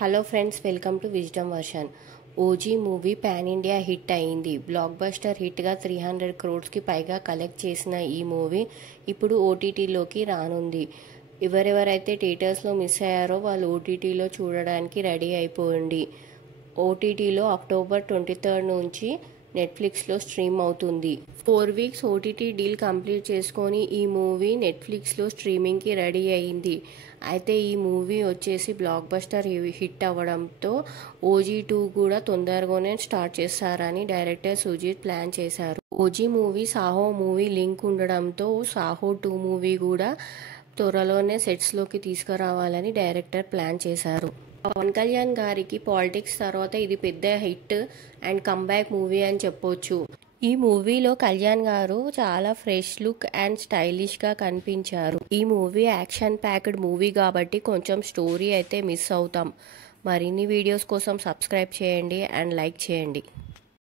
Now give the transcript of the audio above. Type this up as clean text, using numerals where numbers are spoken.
Hello friends, welcome to wisdom version. OG movie pan India hit అయింది. Block buster హిట్గా 300 crores పైగా collect చేసిన ఈ movie ఇప్పుడు ఓటీటీలోకి రానుంది. ఎవరెవరైతే థియేటర్స్లో మిస్ అయ్యారో వాళ్ళు ఓటీటీలో చూడడానికి రెడీ అయిపోయింది. ఓటీటీలో October 23 నుంచి నెట్ఫ్లిక్స్లో స్ట్రీమ్ అవుతుంది. 4 weeks ఓటీటీ డీల్ కంప్లీట్ చేసుకొని ఈ మూవీ నెట్ఫ్లిక్స్లో స్ట్రీమింగ్కి రెడీ అయింది. అయితే ఈ మూవీ వచ్చేసి బ్లాక్ బస్టర్ హిట్ అవ్వడంతో ఓజీ 2 కూడా తొందరగానే స్టార్ట్ చేస్తారని డైరెక్టర్ సుజిత్ ప్లాన్ చేశారు. OG movie Saaho movie link ఉండడంతో సాహో 2 మూవీ కూడా త్వరలోనే సెట్స్లోకి తీసుకురావాలని డైరెక్టర్ ప్లాన్ చేశారు. పవన్ కళ్యాణ్ గారికి పాలిటిక్స్ తర్వాత ఇది పెద్ద హిట్ అండ్ కంబ్యాక్ మూవీ అని చెప్పొచ్చు. ఈ మూవీలో కళ్యాణ్ గారు చాలా ఫ్రెష్ లుక్ అండ్ స్టైలిష్గా కనిపించారు. ఈ మూవీ యాక్షన్ ప్యాక్డ్ మూవీ కాబట్టి కొంచెం స్టోరీ అయితే మిస్ అవుతాం. మరిన్ని వీడియోస్ కోసం సబ్స్క్రైబ్ చేయండి అండ్ లైక్ చేయండి.